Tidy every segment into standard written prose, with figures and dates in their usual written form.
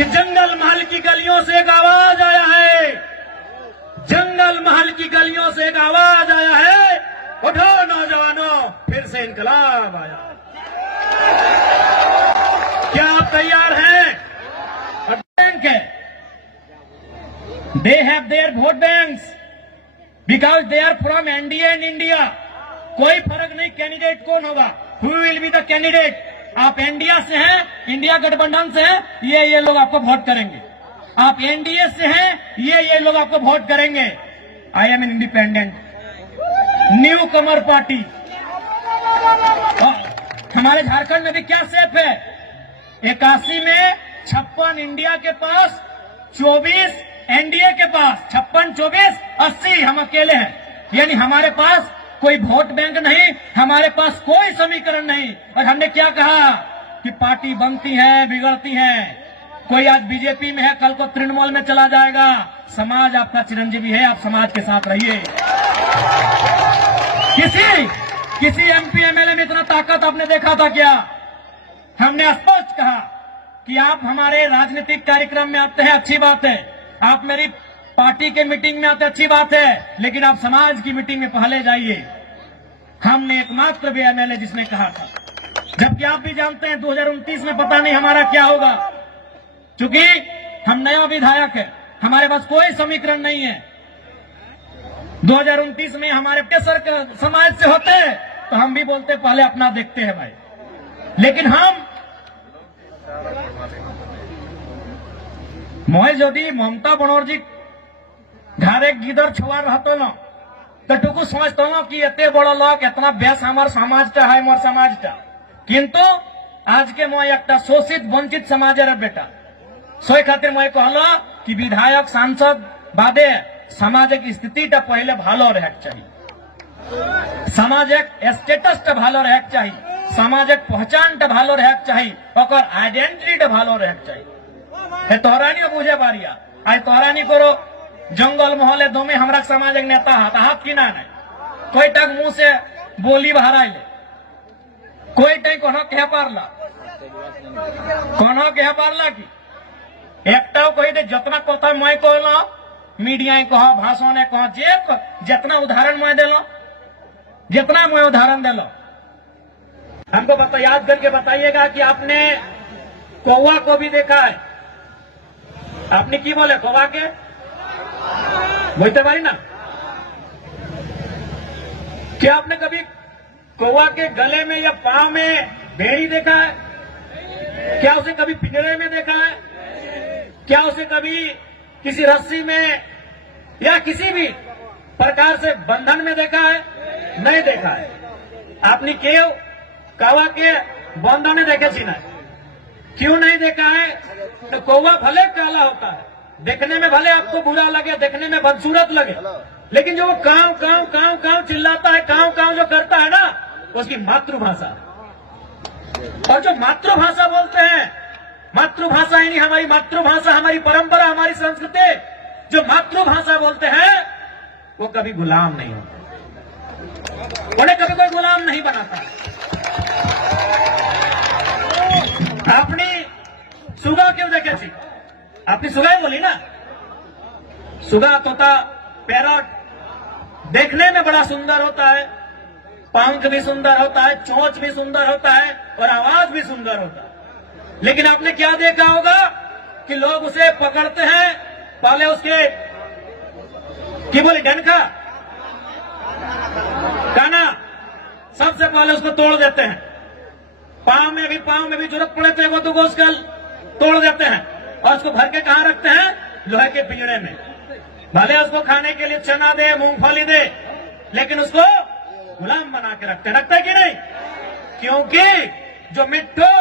कि जंगल महल की गलियों से एक आवाज आया है, जंगल महल की गलियों से एक आवाज आया है, उठो नौजवानों फिर से इनकलाब आया। क्या आप तैयार हैं? बैंक है, they have their vote banks because they are from NDA in India. कोई फर्क नहीं कैंडिडेट कौन होगा, who will be the candidate. आप इंडिया से हैं, इंडिया गठबंधन से हैं, ये लोग आपको वोट करेंगे। आप एनडीए से हैं, ये लोग आपको वोट करेंगे। I am an independent new Qamar party. हमारे झारखंड में भी क्या सेफ है, 81 में 56 इंडिया के पास, 24 एनडीए के पास, 56, 24, 80 हम अकेले हैं। यानी हमारे पास कोई वोट बैंक नहीं, हमारे पास कोई समीकरण नहीं। और हमने क्या कहा कि पार्टी बनती है बिगड़ती है, कोई आज बीजेपी में है कल को तृणमूल में चला जाएगा। समाज आपका चिरंजीवी है, आप समाज के साथ रहिए। किसी एमपी एमएलए में इतना ताकत आपने देखा था क्या? हमने स्पष्ट कहा कि आप हमारे राजनीतिक कार्यक्रम में आते हैं, अच्छी बात है, आप मेरी पार्टी के मीटिंग में आते अच्छी बात है, लेकिन आप समाज की मीटिंग में पहले जाइए। हमने एकमात्र भी एमएलए जिसने कहा था, जबकि आप भी जानते हैं 2029 में पता नहीं हमारा क्या होगा, क्योंकि हम नया विधायक है, हमारे पास कोई समीकरण नहीं है। 2029 में हमारे सर समाज से होते तो हम भी बोलते पहले अपना देखते हैं भाई, लेकिन हम मोहे यदि ममता बनर्जी घरे गिदर छुआ रहतो न तो टुकु समझतो न कि एते बड़ लोग एतना बेस हमार समाजटा है, मोर समाजटा। किंतु आज के मैं एक शोषित वंचित समाजेर बेटा सोई खातिर मैं कहलो कि विधायक सांसद बादे सामाजिक स्थितिटा पहले भालो रहे चाहिए, सामाजिक स्टेटसटा भालो रहे चाहिए, सामाजिक पहचानटा भालो रहे चाहिए, ओकर आइडेंटिटीटा भालो रहे चाहिए। तोहरा नहीं बुझे बारिया, आज तोहरा नहीं करो जंगल मोहल्ले दोमे हमरा सामाजिक नेता हाथ की ना नहीं, कोई टक मुंह से बोली बाहर आइले, कोई टक कोनो कह पारला की एकटाও कही दे जितना कथा मैं कहलो मीडिया कह भाषण कह जे जितना उदाहरण मैं दिलो, जितना मैं उदाहरण दिलो, हमको याद करके बताइएगा कि आपने कौवा को भी देखा है। आपने की बोले कौवा के बोलते भाई ना, क्या आपने कभी कौवा के गले में या पांव में बेड़ी देखा है? क्या उसे कभी पिंजरे में देखा है? क्या उसे कभी किसी रस्सी में या किसी भी प्रकार से बंधन में देखा है? नहीं देखा है। आपने क्यों कौवा के बंधन देखे छी ना? क्यों नहीं देखा है? तो कौवा भले काला होता है, देखने में भले आपको बुरा लगे, देखने में बदसूरत लगे, लेकिन जो वो काव काव काव काव चिल्लाता है, काव काव जो करता है ना, उसकी मातृभाषा। और जो मातृभाषा बोलते हैं, मातृभाषा यानी हमारी मातृभाषा, हमारी परंपरा, हमारी संस्कृति, जो मातृभाषा बोलते हैं वो कभी गुलाम नहीं होता, उन्हें कभी कोई गुलाम नहीं बनाता। आपने सुगा क्यों देखे थी? आपने सुगा ही बोली ना, सुगा तोता पैरट देखने में बड़ा सुंदर होता है, पंख भी सुंदर होता है, चोंच भी सुंदर होता है और आवाज भी सुंदर होता है, लेकिन आपने क्या देखा होगा कि लोग उसे पकड़ते हैं, पहले उसके की बोली डंका काना सबसे पहले उसको तोड़ देते हैं, पांव में भी जरूरत पड़े तो वो तो उसका तोड़ देते हैं और उसको भर के कहां रखते हैं? लोहे के पिंजरे में। भले उसको खाने के लिए चना दे, मूंगफली दे, लेकिन उसको गुलाम बना के रखते है कि नहीं? क्योंकि जो मिट्टू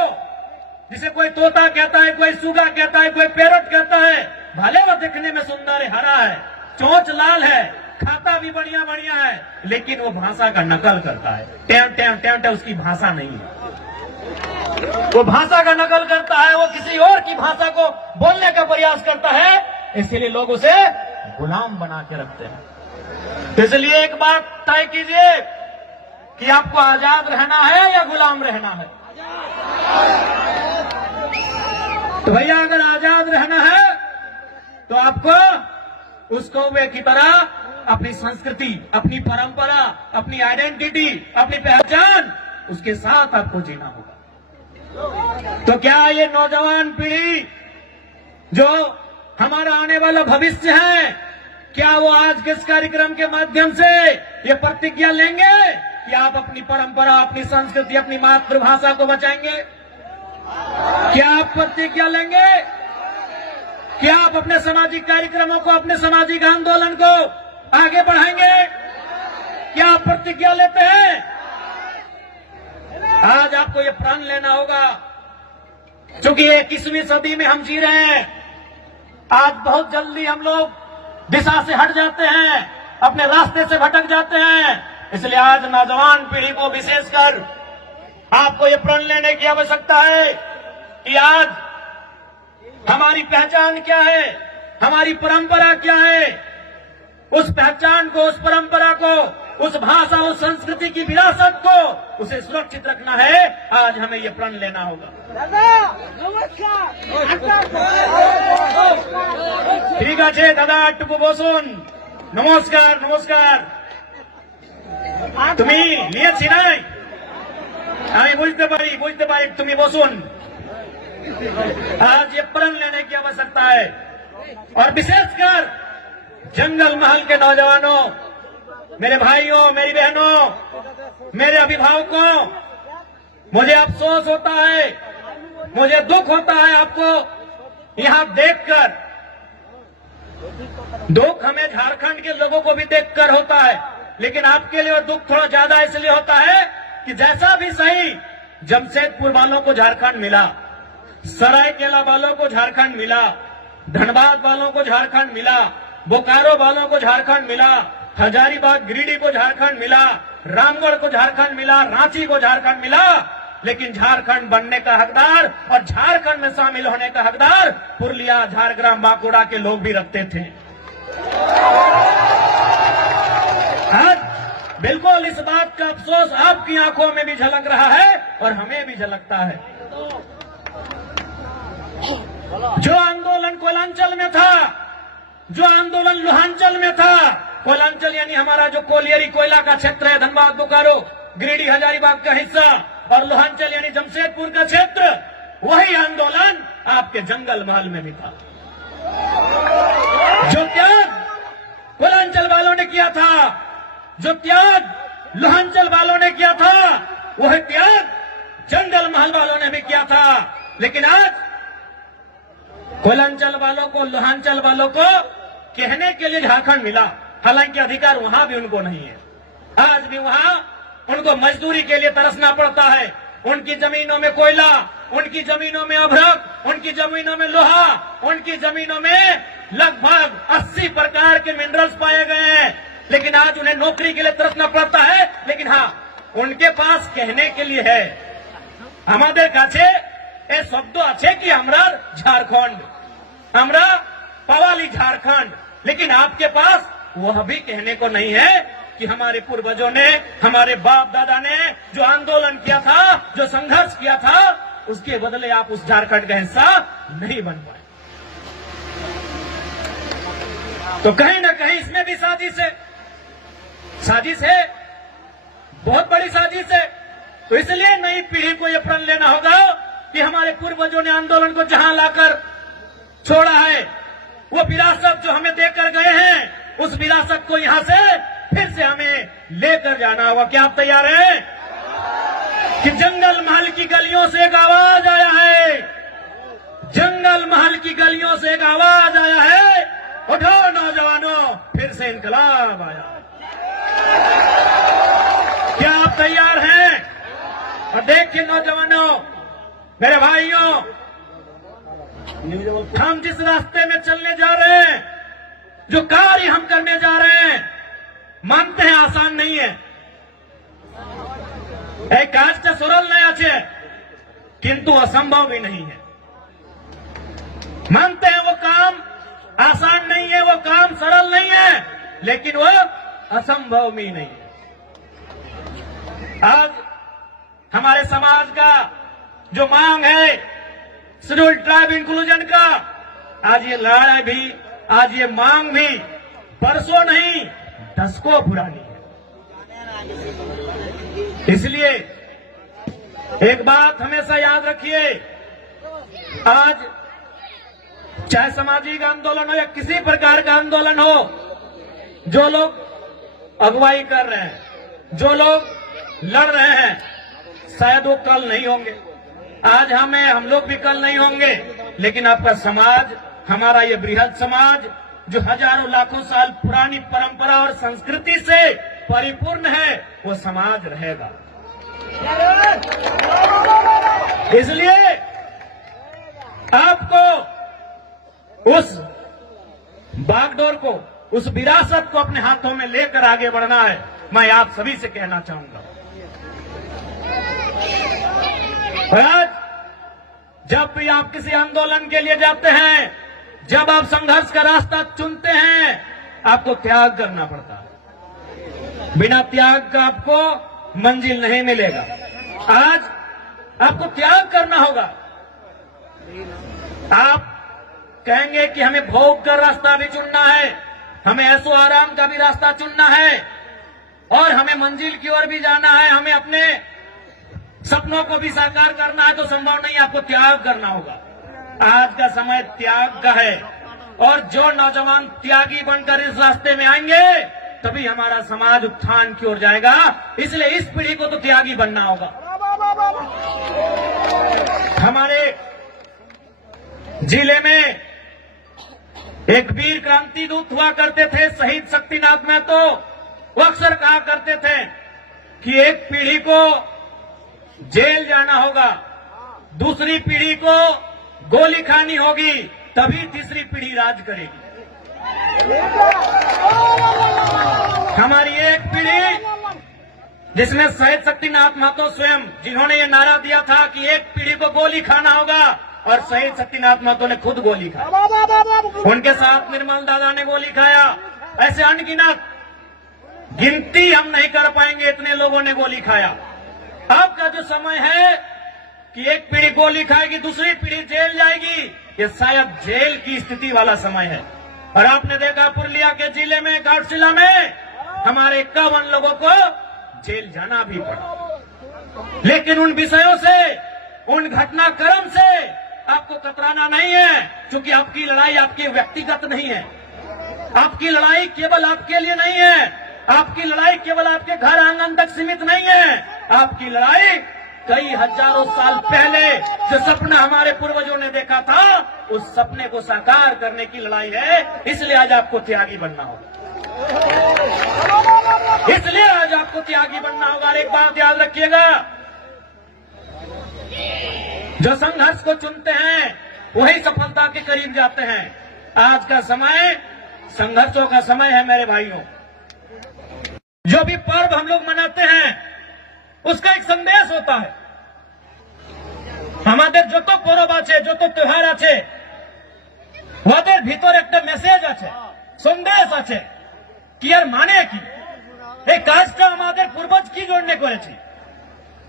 जिसे कोई तोता कहता है, कोई सुगा कहता है, कोई पैरट कहता है, भले वो दिखने में सुंदर है, हरा है, चोंच लाल है, खाता भी बढ़िया बढ़िया है, लेकिन वो भाषा का नकल करता है। टेम टेम टेम टेम उसकी भाषा नहीं है, वो भाषा का नकल करता है, वो किसी और की भाषा को बोलने का प्रयास करता है, इसलिए लोग उसे गुलाम बना के रखते हैं। तो इसलिए एक बात तय कीजिए कि आपको आजाद रहना है या गुलाम रहना है। तो भैया अगर आजाद आपको उस कौवे की तरह अपनी संस्कृति, अपनी परंपरा, अपनी आइडेंटिटी, अपनी पहचान, उसके साथ आपको जीना होगा। तो क्या ये नौजवान पीढ़ी जो हमारा आने वाला भविष्य है, क्या वो आज के इस कार्यक्रम के माध्यम से ये प्रतिज्ञा लेंगे कि आप अपनी परंपरा, अपनी संस्कृति, अपनी मातृभाषा को बचाएंगे? क्या आप प्रतिज्ञा लेंगे? क्या आप अपने सामाजिक कार्यक्रमों को, अपने सामाजिक आंदोलन को आगे बढ़ाएंगे? क्या आप प्रतिज्ञा लेते हैं? आज आपको ये प्रण लेना होगा, क्योंकि 21वीं सदी में हम जी रहे हैं। आज बहुत जल्दी हम लोग दिशा से हट जाते हैं, अपने रास्ते से भटक जाते हैं। इसलिए आज नौजवान पीढ़ी को विशेषकर आपको ये प्रण लेने की आवश्यकता है कि आज हमारी पहचान क्या है, हमारी परंपरा क्या है। उस पहचान को, उस परंपरा को, उस भाषा, उस संस्कृति की विरासत को, उसे सुरक्षित रखना है। आज हमें ये प्रण लेना होगा। ठीक है दादा, टुकु बसुन। नमस्कार नमस्कार। তুমি নিয়েছি নাই, আমি বুঝতে পারি তুমি বসুন। आज ये प्रण लेने की आवश्यकता है, और विशेषकर जंगल महल के नौजवानों, मेरे भाइयों, मेरी बहनों, मेरे अभिभावकों, मुझे अफसोस होता है, मुझे दुख होता है आपको यहां देखकर। दुख हमें झारखंड के लोगों को भी देखकर होता है, लेकिन आपके लिए वो दुख थोड़ा ज्यादा इसलिए होता है कि जैसा भी सही जमशेदपुर वालों को झारखंड मिला, सरायकेला वालों को झारखंड मिला, धनबाद वालों को झारखंड मिला, बोकारो वालों को झारखंड मिला, हजारीबाग गिरिडीह को झारखंड मिला, रामगढ़ को झारखंड मिला, रांची को झारखंड मिला, लेकिन झारखंड बनने का हकदार और झारखंड में शामिल होने का हकदार पुरुलिया, झारग्राम, बांकुड़ा के लोग भी रखते थे। आज बिल्कुल इस बात का अफसोस आपकी आंखों में भी झलक रहा है और हमें भी झलकता है। जो आंदोलन कोयलांचल में था, जो आंदोलन लोहांचल में था, कोयलांचल यानी हमारा जो कोलियरी कोयला का क्षेत्र है, धनबाद, बोकारो, गिरिडीह, हजारीबाग का हिस्सा, और लोहांचल यानी जमशेदपुर का क्षेत्र, वही आंदोलन आपके जंगल महल में भी था। जो त्याग कोयलांचल वालों ने किया था, जो त्याग लोहांचल वालों ने किया था, वह त्याग जंगल महल वालों ने भी किया था। लेकिन आज कोयलांचल वालों को, लोहांचल वालों को कहने के लिए झारखंड मिला, हालांकि अधिकार वहां भी उनको नहीं है। आज भी वहां उनको मजदूरी के लिए तरसना पड़ता है। उनकी जमीनों में कोयला, उनकी जमीनों में अभ्रक, उनकी जमीनों में लोहा, उनकी जमीनों में लगभग 80 प्रकार के मिनरल्स पाए गए हैं, लेकिन आज उन्हें नौकरी के लिए तरसना पड़ता है। लेकिन हाँ, उनके पास कहने के लिए है, हमारे काछे ए शब्द আছে कि हमरा झारखंड, हमरा पवाली झारखंड, लेकिन आपके पास वह भी कहने को नहीं है कि हमारे पूर्वजों ने, हमारे बाप दादा ने जो आंदोलन किया था, जो संघर्ष किया था, उसके बदले आप उस झारखंड का हिस्सा नहीं बन पाए। तो कहीं ना कहीं इसमें भी साजिश है, साजिश है, बहुत बड़ी साजिश है। तो इसलिए नई पीढ़ी को यह प्रण लेना होगा कि हमारे पूर्वजों ने आंदोलन को जहां लाकर छोड़ा है, वो विरासत जो हमें देकर गए हैं, उस विरासत को यहां से फिर से हमें लेकर जाना होगा। क्या आप तैयार हैं? कि जंगल महल की गलियों से एक आवाज आया है, जंगल महल की गलियों से एक आवाज आया है, उठो नौजवानों, फिर से इनकलाब आया। क्या आप तैयार हैं? और देखिए नौजवानों, मेरे भाइयों, हम जिस रास्ते में चलने जा रहे हैं, जो कार्य हम करने जा रहे हैं, मानते हैं आसान नहीं है। एक काजटा सरल नहीं আছে, किंतु असंभव भी नहीं है। मानते हैं वो काम आसान नहीं है, वो काम सरल नहीं है, लेकिन वो असंभव भी नहीं है। आज हमारे समाज का जो मांग है शेड्यूल ट्राइब इंक्लूजन का, आज ये लड़ाई भी आज ये मांग भी परसों नहीं दशकों पुरानी है। इसलिए एक बात हमेशा याद रखिए, आज चाहे सामाजिक आंदोलन हो या किसी प्रकार का आंदोलन हो, जो लोग अगुवाई कर रहे हैं, जो लोग लड़ रहे हैं, शायद वो कल नहीं होंगे। आज हम लोग भी कल नहीं होंगे, लेकिन आपका समाज, हमारा ये बृहद समाज जो हजारों लाखों साल पुरानी परंपरा और संस्कृति से परिपूर्ण है, वो समाज रहेगा। इसलिए आपको उस बागडोर को, उस विरासत को अपने हाथों में लेकर आगे बढ़ना है। मैं आप सभी से कहना चाहूंगा। और आज जब भी आप किसी आंदोलन के लिए जाते हैं, जब आप संघर्ष का रास्ता चुनते हैं, आपको त्याग करना पड़ता है। बिना त्याग का आपको मंजिल नहीं मिलेगा। आज आपको त्याग करना होगा। आप कहेंगे कि हमें भोग कर रास्ता भी चुनना है, हमें ऐसो आराम का भी रास्ता चुनना है, और हमें मंजिल की ओर भी जाना है, हमें अपने सपनों को भी साकार करना है, तो संभव नहीं, आपको त्याग करना होगा। आज का समय त्याग का है, और जो नौजवान त्यागी बनकर इस रास्ते में आएंगे, तभी हमारा समाज उत्थान की ओर जाएगा। इसलिए इस पीढ़ी को तो त्यागी बनना होगा। हमारे जिले में एक वीर क्रांति दूत हुआ करते थे, शहीद शक्तिनाथ महतो। वो अक्सर कहा करते थे कि एक पीढ़ी को जेल जाना होगा, दूसरी पीढ़ी को गोली खानी होगी, तभी तीसरी पीढ़ी राज करेगी। हमारी एक पीढ़ी जिसमें शहीद शक्तिनाथ महतो स्वयं, जिन्होंने ये नारा दिया था कि एक पीढ़ी को गोली खाना होगा, और शहीद शक्तिनाथ महतो ने खुद गोली खाई। उनके साथ निर्मल दादा ने गोली खाया। ऐसे अनगिनत, गिनती हम नहीं कर पाएंगे, इतने लोगों ने गोली खाया। अब का जो समय है कि एक पीढ़ी गोली खाएगी, दूसरी पीढ़ी जेल जाएगी, ये शायद जेल की स्थिति वाला समय है। और आपने देखा पुरुलिया के जिले में, घाटशिला में हमारे 51 लोगों को जेल जाना भी पड़ा। लेकिन उन विषयों से, उन घटनाक्रम से आपको कतराना नहीं है, क्योंकि आपकी लड़ाई आपके व्यक्तिगत नहीं है। आपकी लड़ाई केवल आपके लिए नहीं है, आपकी लड़ाई केवल आपके घर आंगन तक सीमित नहीं है। आपकी लड़ाई कई हजारों साल पहले जो सपना हमारे पूर्वजों ने देखा था, उस सपने को साकार करने की लड़ाई है। इसलिए आज आपको त्यागी बनना होगा। इसलिए आज आपको त्यागी बनना होगा। और एक बात याद रखिएगा, जो संघर्ष को चुनते हैं वही सफलता के करीब जाते हैं। आज का समय संघर्षों का समय है मेरे भाइयों। जो भी पर्व हम लोग मनाते हैं उसका एक संदेश होता है। हमारे जो तो पर्व आछे, जो तो त्योहार आछे, ওদের ভিতর একটা মেসেজ আছে, সন্দেশ আছে কি আর মানে কি, এই কাজটা আমাদের পূর্বজ কি জন্য করেছে,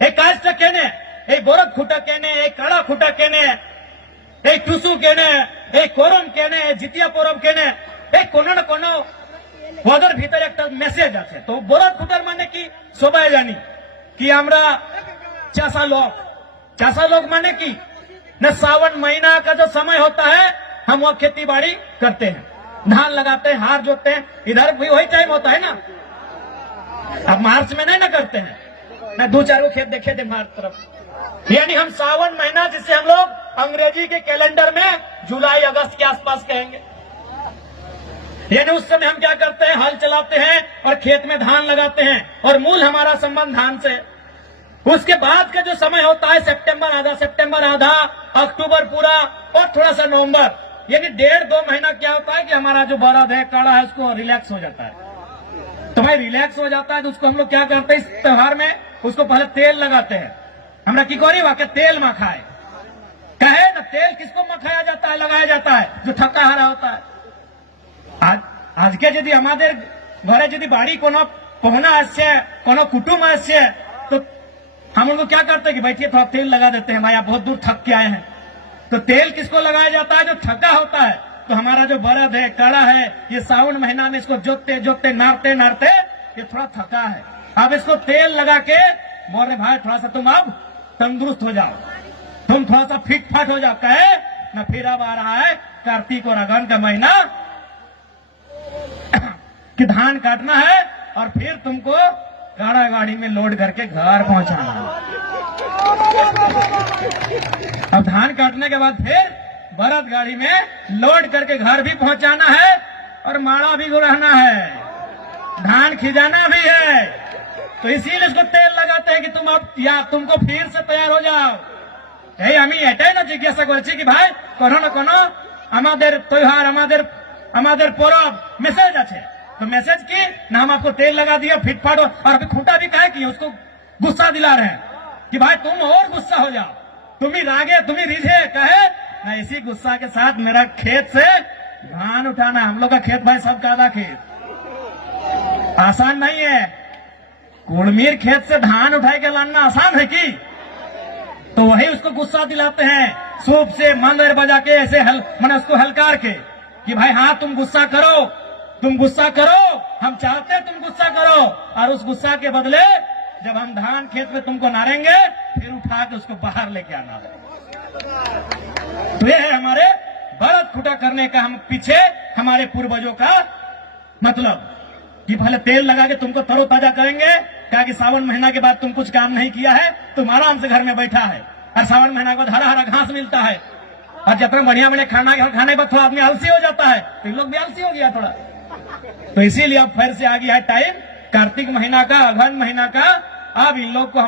এই কাজটা কেনে, এই বড় খুঁটা কেনে, এই কাড়া খুঁটা কেনে, এই টুসু কেনে, এই করম কেনে, জিতিয়া পরব কেনে, এই কোনো না কোনো ওদের ভিতরে একটা মেসেজ আছে। তো বড় খুঁটার মানে কি সবাই জানি कि আমরা चासा लोग माने की न, सावन महीना का जो समय होता है हम वो खेती बाड़ी करते हैं, धान लगाते हैं, हार जोतते हैं। इधर भी वही टाइम होता है ना। अब मार्च में नहीं ना करते हैं, मैं 2-4 खेत देखे थे मार्च तरफ। यानी हम सावन महीना, जिसे हम लोग अंग्रेजी के कैलेंडर में जुलाई अगस्त के आसपास कहेंगे, यानी उस समय हम क्या करते हैं, हल चलाते हैं और खेत में धान लगाते हैं, और मूल हमारा संबंध धान से। उसके बाद का जो समय होता है सितंबर आधा, अक्टूबर पूरा, और थोड़ा सा नवंबर, यानी 1.5-2 महीना क्या होता है कि हमारा जो बरद है, काड़ा है, उसको रिलैक्स हो जाता है। तो भाई रिलैक्स हो जाता है तो उसको हम लोग क्या करते हैं, इस त्योहार में उसको पहले तेल लगाते हैं। हमरा की करी वाके तेल मखाए कहे ना, तेल किसको मखाया जाता है, लगाया जाता है, जो थका हारा होता है। आज के यदि हमारे घरे यदि बाड़ी कोनो पहुना आसे, कोनो कुटुंब आसे, तो हम उनको क्या करते हैं कि बैठिए थोड़ा तेल लगा देते हैं, भाई आप बहुत दूर थक के आए हैं। तो तेल किसको लगाया जाता है, जो थका होता है। तो हमारा जो बरद है, कड़ा है, ये सावन महीना में इसको जोतते जोतते नारते नारते ये थोड़ा थका है। अब इसको तेल लगा के बोल रहे भाई थोड़ा सा तुम अब तंदुरुस्त हो जाओ, तुम थोड़ा सा फिट फाट हो जाओ। कहे ना फिर अब आ रहा है कार्तिक और अगन का महीना कि धान काटना है और फिर तुमको गाड़ा गाड़ी में लोड करके घर पहुंचाना है। अब धान काटने के बाद फिर बरद गाड़ी में लोड करके घर भी पहुंचाना है और माड़ा भी गुड़ाना है, धान खिजाना भी है। तो इसीलिए इसको तेल लगाते हैं कि तुम अब या तुमको फिर से तैयार हो जाओ। এই আমি এটাই না জিজ্ঞাসা করেছি কি ভাই কোনো না কোনো আমাদের त्योहार আমাদের পরব मैसेज আছে, तो मैसेज की ना हम आपको तेल लगा दिया फिटफाट और अभी खूंटा भी कहे कि उसको गुस्सा दिला रहे हैं कि भाई तुम और गुस्सा हो जाओ, तुम ही रागे तुम ही रिझे। कहे ना इसी गुस्सा के साथ मेरा खेत से धान उठाना, हम लोग का खेत भाई सब ज्यादा खेत आसान नहीं है। कुड़मीर खेत से धान उठाए के लाना आसान है कि? तो वही उसको गुस्सा दिलाते हैं, सूप से मंदिर बजा के ऐसे मैंने उसको हलकार के कि भाई हाँ तुम गुस्सा करो, तुम गुस्सा करो, हम चाहते हैं तुम गुस्सा करो, और उस गुस्सा के बदले जब हम धान खेत में तुमको नारेंगे फिर उठा के उसको बाहर लेके आना है। तो ये है हमारे बरद खूंटा करने का हम पीछे हमारे पूर्वजों का मतलब कि पहले तेल लगा के तुमको तरोताजा करेंगे, क्या कि सावन महीना के बाद तुम कुछ काम नहीं किया है, तुम आराम से घर में बैठा है और सावन महीना के बाद हरा हरा घास मिलता है और जब तक बढ़िया बढ़िया खाना खाने के बाद थोड़ा आदमी आलसी हो जाता है, तो इन लोग भी आलसी हो गया थोड़ा। तो इसीलिए अब फिर से आ गया है टाइम कार्तिक महीना का, अगहन महीना का। अब इन लोग को